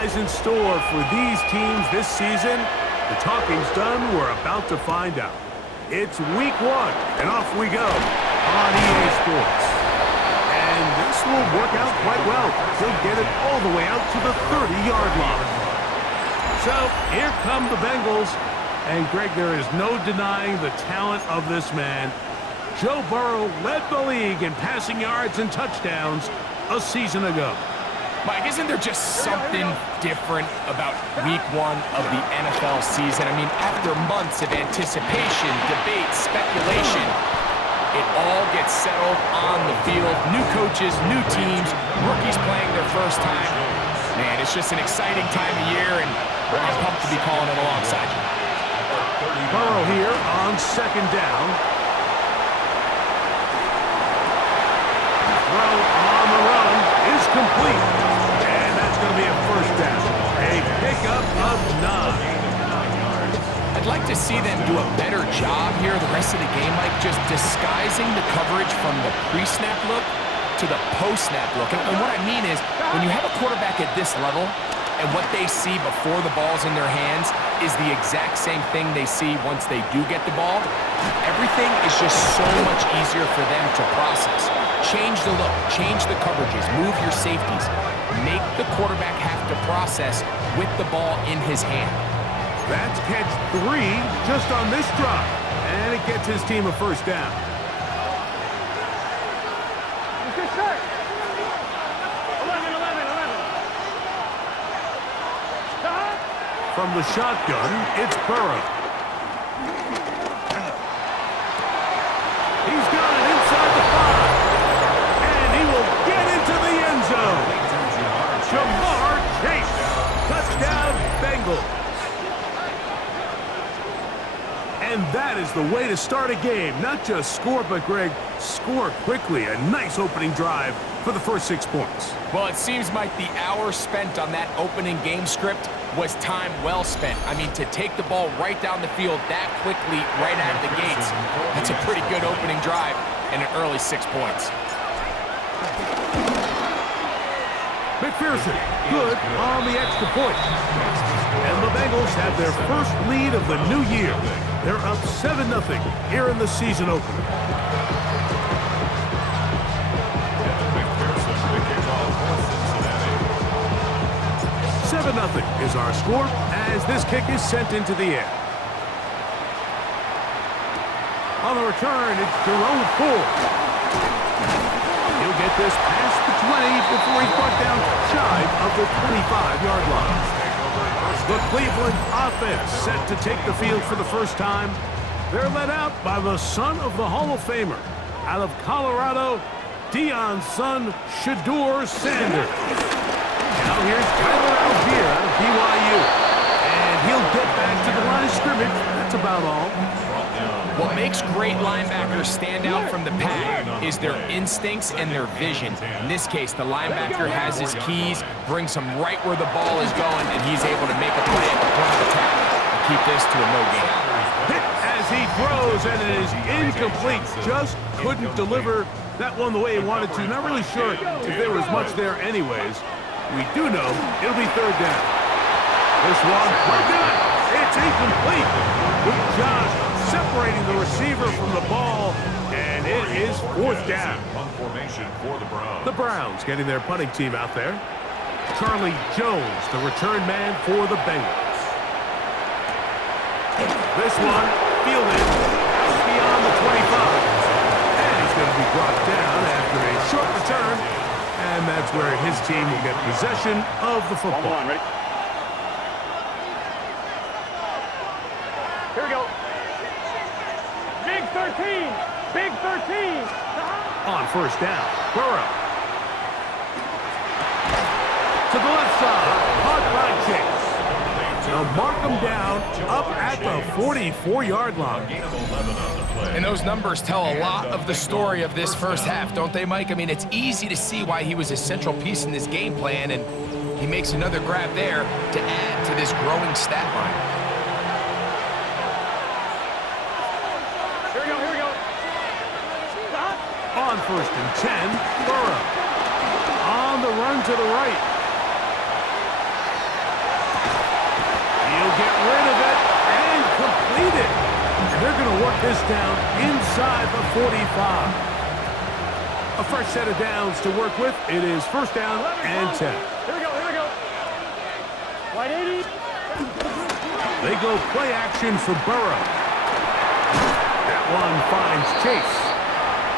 lies in store for these teams this season? The talking's done. We're about to find out. It's week 1, and off we go on EA Sports. And this will work out quite well. He'll get it all the way out to the 30-yard line. So here come the Bengals. And, Greg, there is no denying the talent of this man. Joe Burrow led the league in passing yards and touchdowns a season ago. Mike, isn't there just something different about week 1 of the NFL season? I mean, after months of anticipation, debate, speculation, it all gets settled on the field. New coaches, new teams, rookies playing their first time. Man, it's just an exciting time of year, and I'm pumped to be calling it alongside you. Burrow here on second down. Throw on the run is complete. And that's going to be a first down. A pickup of 9. I'd like to see them do a better job here the rest of the game, like just disguising the coverage from the pre-snap look to the post-snap look. And what I mean is, when you have a quarterback at this level, and what they see before the ball's in their hands is the exact same thing they see once they do get the ball, everything is just so much easier for them to process. Change the look, change the coverages, move your safeties. Make the quarterback have to process with the ball in his hand. That's catch 3 just on this drive. And it gets his team a first down. From the shotgun, it's Burrow. He's got it inside the 5. And he will get into the end zone. Jamar Chase. Touchdown, Bengals. And that is the way to start a game. Not just score, but, Greg, score quickly. A nice opening drive for the first 6 points. Well, it seems like the hour spent on that opening game script was time well spent. I mean, to take the ball right down the field that quickly, right out of the gates, that's a pretty good opening drive and an early 6 points. McPherson, good on the extra point. And the Bengals have their first lead of the new year. They're up 7-0 here in the season opener. 7-0 is our score as this kick is sent into the air. On the return, it's Jerome Ford. He'll get this past the 20 before he's brought down shy of the 25-yard line. The Cleveland offense set to take the field for the first time. They're led out by the son of the Hall of Famer. Out of Colorado, Deion's son, Shedeur Sanders. Now here's Tyler Algier out of BYU. And he'll get back to the line of scrimmage. That's about all. What makes great linebackers stand out from the pack is their instincts and their vision. In this case, the linebacker has his keys, brings him right where the ball is going, and he's able to make a play at the point of attack and keep this to a no gain. Hit as he throws, and it is incomplete. Just couldn't deliver that one the way he wanted to. Not really sure if there was much there anyways. We do know it'll be third down. This one, we're good. It's incomplete. Good job separating the receiver from the ball, and it is fourth down. Formation for the Browns. The Browns getting their punting team out there. Charlie Jones, the return man for the Bengals. This one, fielded out beyond the 25. And he's going to be brought down after a short return. And that's where his team will get possession of the football. Hold on, ready? Here we go. Big 13. Big 13. On first down, Burrow. To the left side, caught by Chase. They'll mark him down up at the 44-yard line. And those numbers tell a lot of the story of this first half, don't they, Mike? I mean, it's easy to see why he was a central piece in this game plan, and he makes another grab there to add to this growing stat line. Here we go, here we go. On first and 10, Burrow. On the run to the right. rid of it and complete it. And they're going to work this down inside the 45. A fresh set of downs to work with. It is first down and 10. Here we go. Wide 80. They go play action for Burrow. That one finds Chase.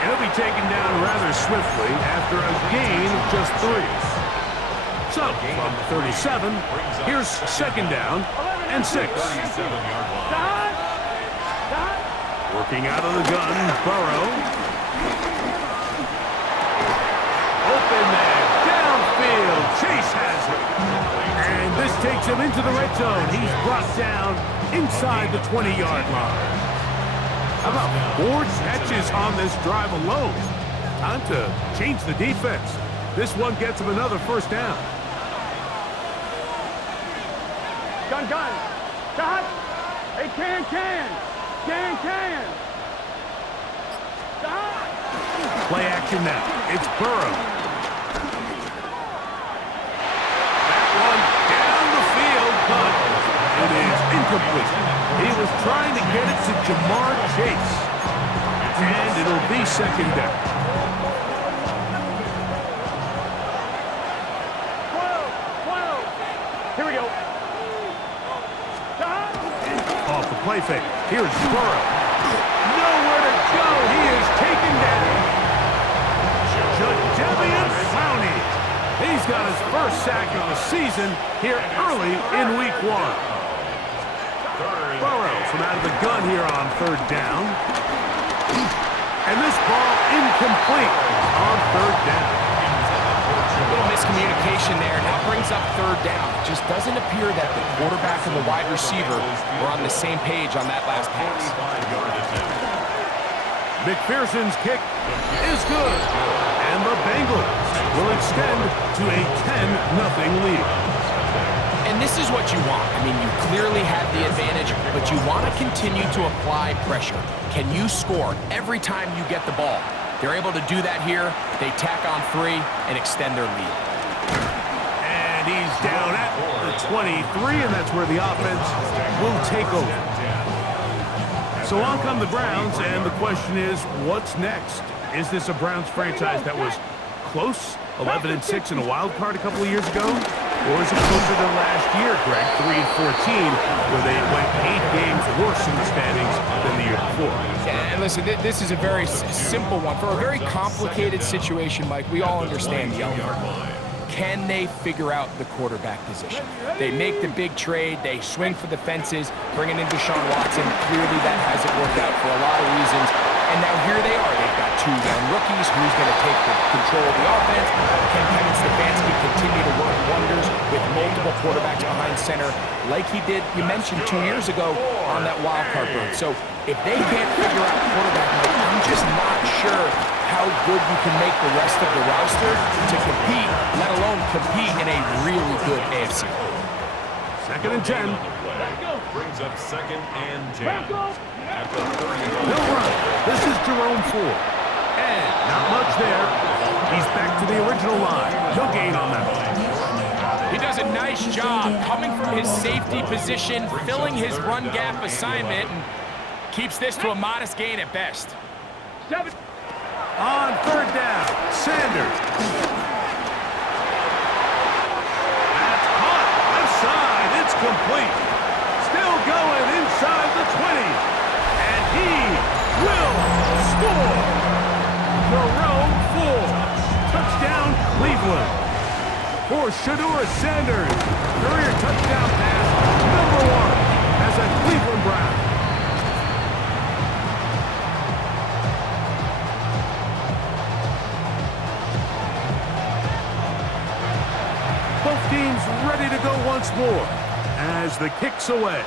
And he'll be taken down rather swiftly after a gain of just 3. So, from 37, here's second down and 6. Working out of the gun, Burrow. Open man, downfield, Chase has it. And this takes him into the red zone. He's brought down inside the 20-yard line. How about 4 catches on this drive alone? Time to change the defense. This one gets him another first down. Gun. Got. Hey, can. Got. Play action now. It's Burrow. That one down the field, but it is incomplete. He was trying to get it to Jamar Chase. And it'll be second down. 12. Here we go. Off the play fake. Here's Burrow. Nowhere to go. He is taken down. Jadeveon Clowney. He's got his first sack of the season here early in week 1. Burrow from out of the gun here on third down. And this ball incomplete on third down. A little miscommunication there. Now brings up third down. It just doesn't appear that the quarterback and the wide receiver were on the same page on that last pass. McPherson's kick is good. And the Bengals will extend to a 10-0 lead. And this is what you want. I mean, you clearly have the advantage, but you want to continue to apply pressure. Can you score every time you get the ball? They're able to do that here. They tack on 3 and extend their lead. And he's down at the 23, and that's where the offense will take over. So on come the Browns, and the question is, what's next? Is this a Browns franchise that was close, 11-6 in a wild card a couple of years ago? Or is it closer than last year, Greg, 3-14, where they went 8 games worse in the standings than the year before? Yeah, and listen, this is a very simple one. For a very complicated situation, Mike, we all understand the elephant. Can they figure out the quarterback position? They make the big trade, they swing for the fences, bringing in Deshaun Watson. Clearly that hasn't worked out for a lot of reasons. And now here they are. They've got 2 young rookies. Who's going to take the control of the offense? Can Kevin Stefanski continue to work wonders with multiple quarterbacks behind center like he did, you mentioned, 2 years ago on that wild card berth? So if they can't figure out quarterback, I'm just not sure how good you can make the rest of the roster to compete, let alone compete in a really good AFC. Second and 10. Brings up second and 10. At the 30. He'll run. This is Jerome Ford. And not much there. He's back to the original line. No gain on that one. He does a nice job coming from his safety position, filling his run gap assignment, and keeps this to a modest gain at best. 7. On third down, Sanders. That's caught. Left side. It's complete. Still going inside the 20. And he will score. Jerome Ford. Touchdown, Cleveland. For Shedeur Sanders. Career touchdown pass number 1 as a Cleveland Brown. Both teams ready to go once more as the kick's away.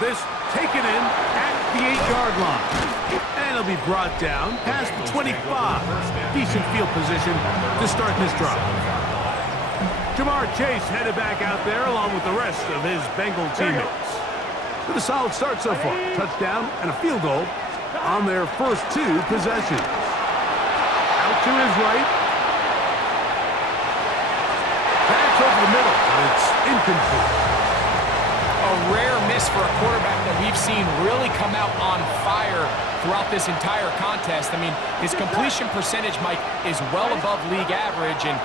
This taken in at the 8-yard line. And it'll be brought down past the 25. Decent field position to start this drive. Jamar Chase headed back out there along with the rest of his Bengal teammates. With a solid start so far. Touchdown and a field goal on their first 2 possessions. Out to his right. That's over the middle. And a It's incomplete. A rare miss for a quarterback that we've seen really come out on fire throughout this entire contest. I mean, his completion percentage, Mike, is well above league average, and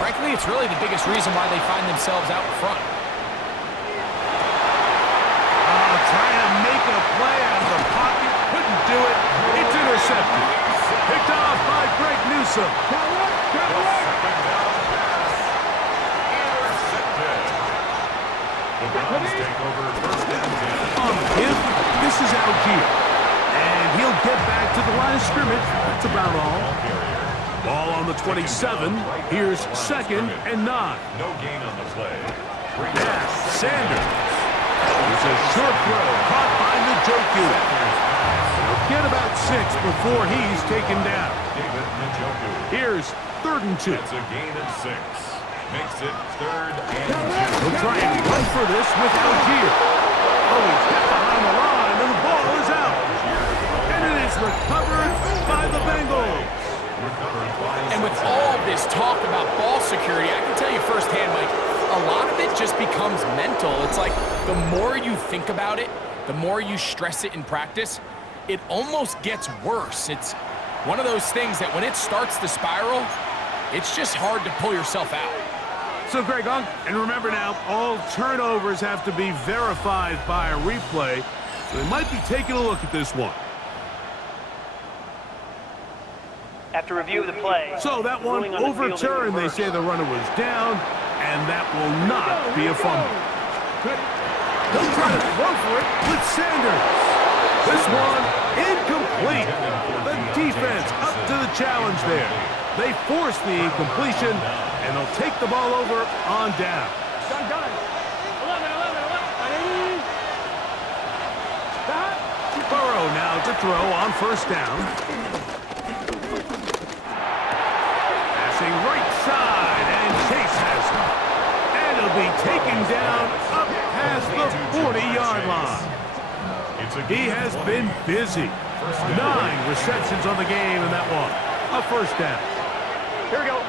frankly, it's really the biggest reason why they find themselves out in front. Trying to make a play out of the pocket, couldn't do it. It's intercepted. Picked off by Greg Newsome. The Browns take over first and 10. On him, this is Algier. And he'll get back to the line of scrimmage. That's about all. Ball on the 27. Here's 2nd and 9. No gain on the play. Now, Sanders. It's a short throw caught by Njoku. He'll get about 6 before he's taken down. David Njoku. Here's 3rd and 2. That's a gain of 6. Makes it 3rd and 2. He'll try and run for this with Algier. Oh, he's hit behind the line, and the ball is out. And it is recovered by the Bengals. And with all this talk about ball security, I can tell you firsthand, Mike, a lot of it just becomes mental. It's like the more you think about it, the more you stress it in practice, it almost gets worse. It's one of those things that when it starts to spiral, it's just hard to pull yourself out. So, Greg, and remember now, all turnovers have to be verified by a replay. So they might be taking a look at this one. After review of the play. So that one overturned. They say the runner was down, and that will not be a fumble. They'll try to throw for it with Sanders. This one incomplete. The defense up to the challenge there. They force the incompletion, and they'll take the ball over on down. Done. 11. Burrow now to throw on 1st down. Passing right side, and Chase has it. And he'll be taken down up past the 40-yard line. He has been busy. 9 receptions on the game in that one. A 1st down. Here we go.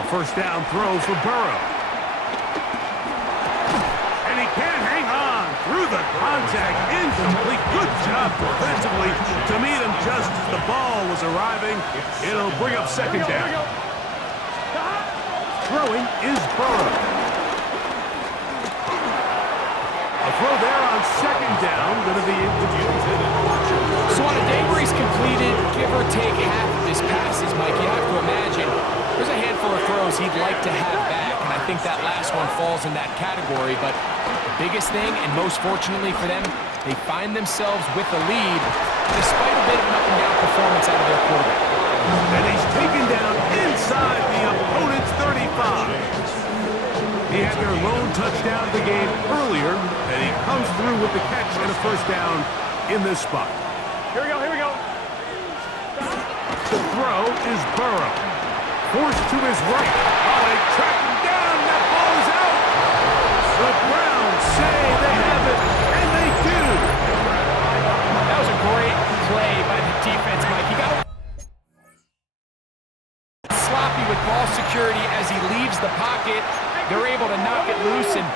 A 1st down throw for Burrow. And he can't hang on through the contact. Incomplete. Good job defensively to meet him just as the ball was arriving. It'll bring up 2nd down. Throwing is Burrow. A throw there on 2nd down. Going to be incomplete. So on a day where he's completed, give or take half of his passes, Mike, you have to imagine there's a handful of throws he'd like to have back, and I think that last one falls in that category. But the biggest thing, and most fortunately for them, they find themselves with the lead despite a bit of an up-and-down performance out of their quarterback. And he's taken down inside the opponent's 35. He had their lone touchdown of the game earlier, and he comes through with the catch and a 1st down in this spot. Here we go. The throw is Burrow. Forced to his right. Oh, they track him down. That ball is out. The Browns say they have it, and they do. That was a great play by the defense, Mike. He got sloppy with ball security as he leaves the pocket. They're able to knock it loose and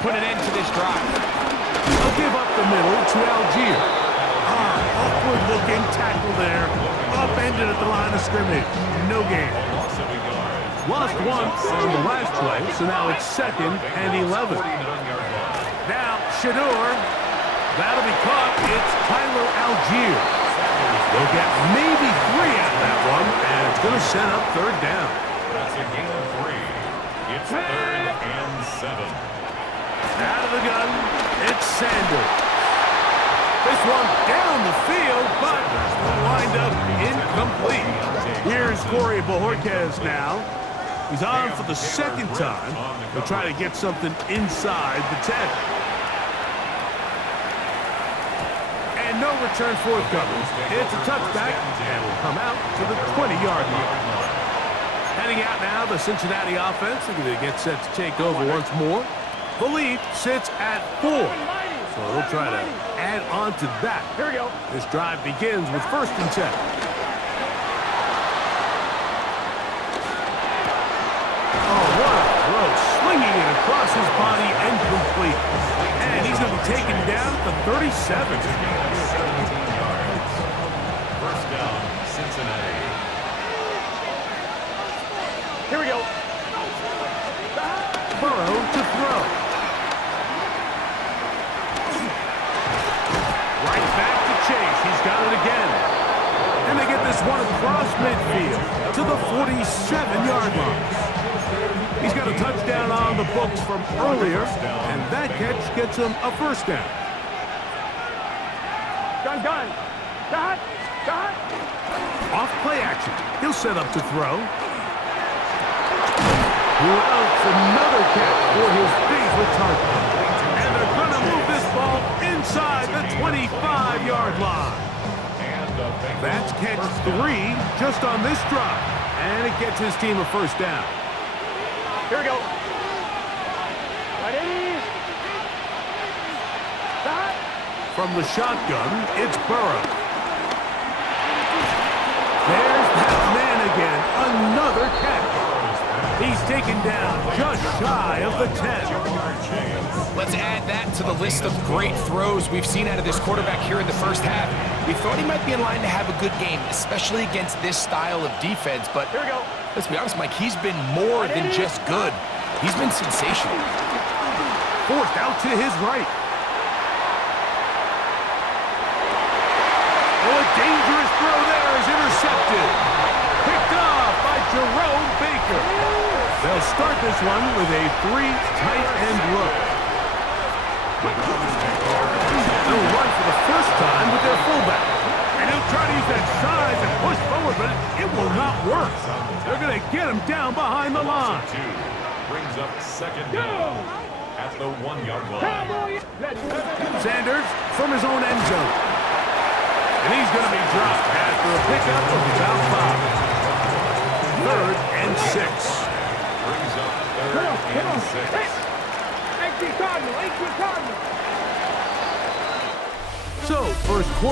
put an end to this drive. They'll give up the middle to Algier. Awkward-looking tackle there. Upended at the line of scrimmage. No gain. Lost 1 on the last play, so now it's 2nd and 11. Now, Shador. That'll be caught. It's Tyler Algier. They'll get maybe 3 out of that one, and it's going to set up 3rd down. That's a gain of 3. It's 3rd and 7. Out of the gun, it's Sanders. This one down the field, but will wind up incomplete. Here's Corey Bojorquez now. He's on for the 2nd time. He'll try to get something inside the 10. And no return forthcoming. It's a touchback, and will come out to the 20-yard line. Heading out now, the Cincinnati offense. Looking to get set to take over once more. The lead sits at 4. So they'll try to add on to that. Here we go. This drive begins with 1st and 10. Oh, 37. 17 yards. First down, Cincinnati. Here we go. Burrow to throw. Right back to Chase. He's got it again. And they get this one across midfield to the 47-yard line. He's got a touchdown on the books from earlier, and that catch gets him a first down. Gun. Dot. Off play action. He'll set up to throw. Well, it's another catch for his favorite target. And they're going to move this ball inside the 25-yard line. That's catch 3 just on this drive. And it gets his team a first down. Here we go. Ready? Dot. From the shotgun, it's Burrow. There's that man again. Another catch. He's taken down just shy of the 10. Let's add that to the list of great throws we've seen out of this quarterback here in the first half. We thought he might be in line to have a good game, especially against this style of defense. But Here we go. let's be honest, Mike, he's been more than just good. He's been sensational. Forced out to his right. Oh, a dangerous throw there is intercepted. Picked off by Jerome Baker. They'll start this one with a 3 tight end look. They'll run for the first time with their fullback. And he'll try to use that size and push forward, but it will not work. They're going to get him down behind the line. Brings up second down at the 1-yard line. Sanders from his own end zone. And he's going to be dropped after a pickup of about 5. 3rd and 6. Brings up 3rd and 6. 18 Cardinal. So, first quarter.